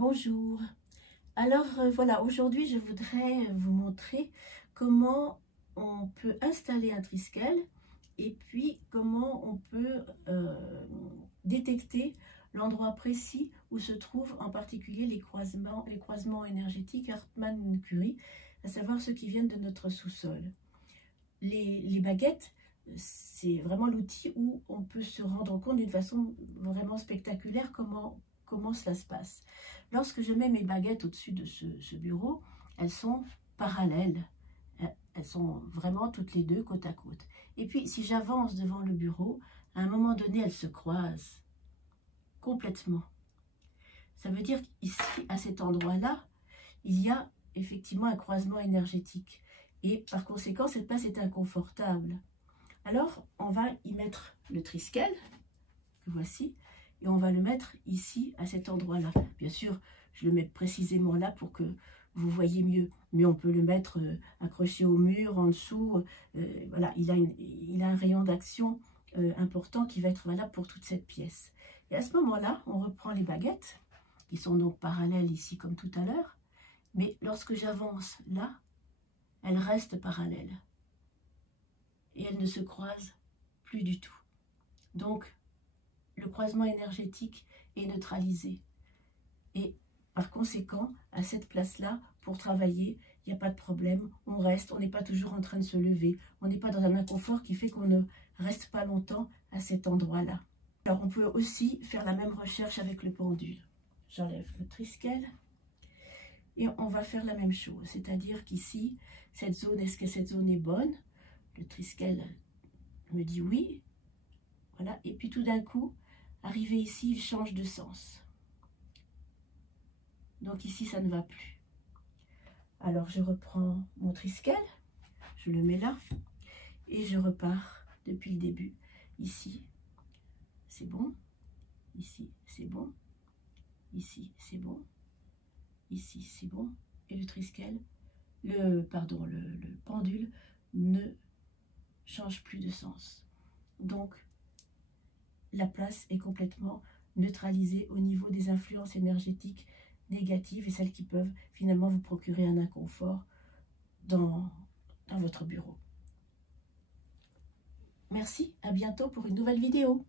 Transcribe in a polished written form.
Bonjour. Alors voilà, aujourd'hui je voudrais vous montrer comment on peut installer un Triskel et puis comment on peut détecter l'endroit précis où se trouvent en particulier les croisements énergétiques Hartmann-Curie, à savoir ceux qui viennent de notre sous-sol. Les baguettes, c'est vraiment l'outil où on peut se rendre compte d'une façon vraiment spectaculaire comment cela se passe. Lorsque je mets mes baguettes au-dessus de ce bureau, elles sont parallèles. Elles sont vraiment toutes les deux côte à côte. Et puis, si j'avance devant le bureau, à un moment donné, elles se croisent complètement. Ça veut dire qu'ici, à cet endroit-là, il y a effectivement un croisement énergétique. Et par conséquent, cette place est inconfortable. Alors, on va y mettre le Triskel, que voici, et on va le mettre ici, à cet endroit-là. Bien sûr, je le mets précisément là pour que vous voyez mieux. Mais on peut le mettre accroché au mur, en dessous. Voilà, il a un rayon d'action important qui va être valable pour toute cette pièce. Et à ce moment-là, on reprend les baguettes, qui sont donc parallèles ici comme tout à l'heure. Mais lorsque j'avance là, elles restent parallèles. Et elles ne se croisent plus du tout. Donc, le croisement énergétique est neutralisé. Et par conséquent, à cette place-là, pour travailler, il n'y a pas de problème. On reste, on n'est pas toujours en train de se lever. On n'est pas dans un inconfort qui fait qu'on ne reste pas longtemps à cet endroit-là. Alors, on peut aussi faire la même recherche avec le pendule. J'enlève le Triskel. Et on va faire la même chose. C'est-à-dire qu'ici, cette zone, est-ce que cette zone est bonne? Le Triskel me dit oui. Voilà. Et puis tout d'un coup, arrivé ici, il change de sens. Donc ici, ça ne va plus. Alors, je reprends mon Triskel, je le mets là, et je repars depuis le début. Ici, c'est bon. Ici, c'est bon. Ici, c'est bon. Ici, c'est bon. Et le Triskel, le pendule ne change plus de sens. Donc, la place est complètement neutralisée au niveau des influences énergétiques négatives et celles qui peuvent finalement vous procurer un inconfort dans votre bureau. Merci, à bientôt pour une nouvelle vidéo.